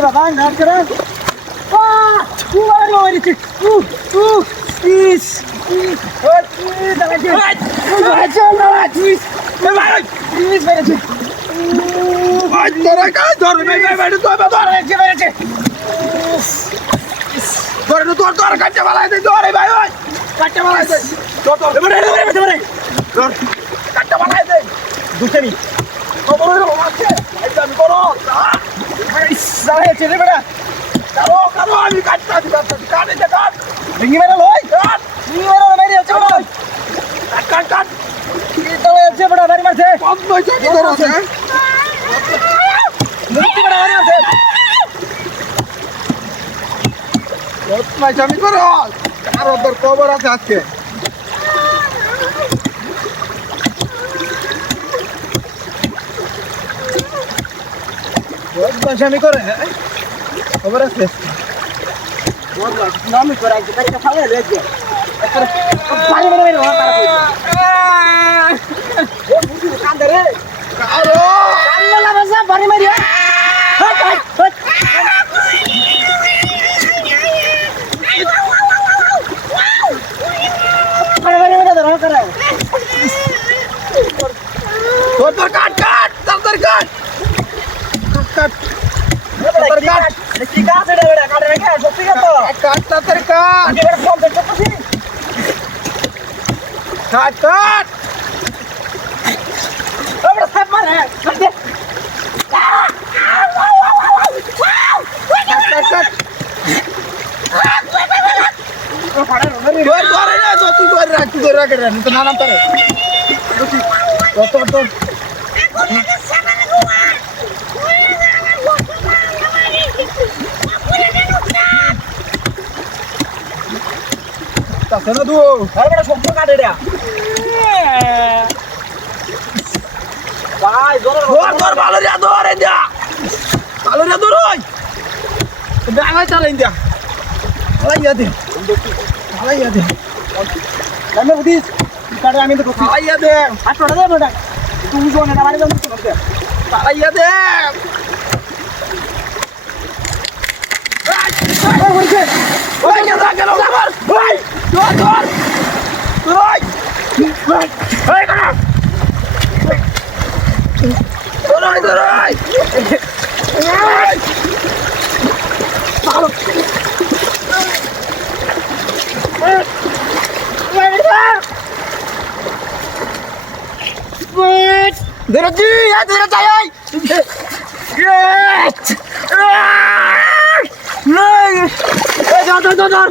তোরা ধর ভাই ভাই ভাই তো ধর মেরেছে মেরেছে ধর ধর ধর কাটতে বালাই দে ধর ভাই ভাই কাটতে বালাই দে ধর ধর এবারে এবারে ধর কাটতে বালাই দে দুটেনি খবর হলো আছে এই আমি করো দাঁড়াচ্ছে রে বেটা। কারও কারও আমি কাটতে আছি কাটতে কাটে দে কাট। ভেঙে মেরে লই কাট। ভেঙে মেরে মেরে আছে বেটা। কাট কাট কাট। কি তলে আছে বেটা বাড়ি মারছে। কত নয় কি আছে। মুক্তি বেটা বাড়ি মারছে। কত নয় আমি করো আর ওদের খবর আছে আজকে। বদমাশামি করে খবর আছে নামি করে আজকে একটা খাওয়া লেগে পানি মেরে মেরে তারা ও বুঝি কান্দে রে কারও কান্না না বাসা পানি মেরে হাট হাট তোর কাট কাট তোর কাট কাট তোর কাট কি কাজ রে বেটা কাটে রেখে সত্যি কাট কাট তোর কাট আগে বেটা ফোন দেখতে পাচ্ছি কাট কাট ও বেটা মারে কাটে কাট কাট ও পাড়ে রবে তোর তোর না তো তুই তোর রাখ তুই তোর রাখ রে তো নানাম তোর তোর তোর তোর তাছে না তুই আরে কাটে রে। ভাই জোরে ভালো রে তোর রে যা ভালো রে তোর ওই ডাঙাই চালাই দিয়া চালাইয়া দে। দে। আমি বুঝিস কাটে আমি তো দে। হাত পড়া দে বেটা। জোনে না বাড়ি দা গেল আমার ওই তোর তোর তোর ওই ওই কাটা তোর ওই তোর ওই ধরে জি এ ধরে যাই এই এই ধর ধর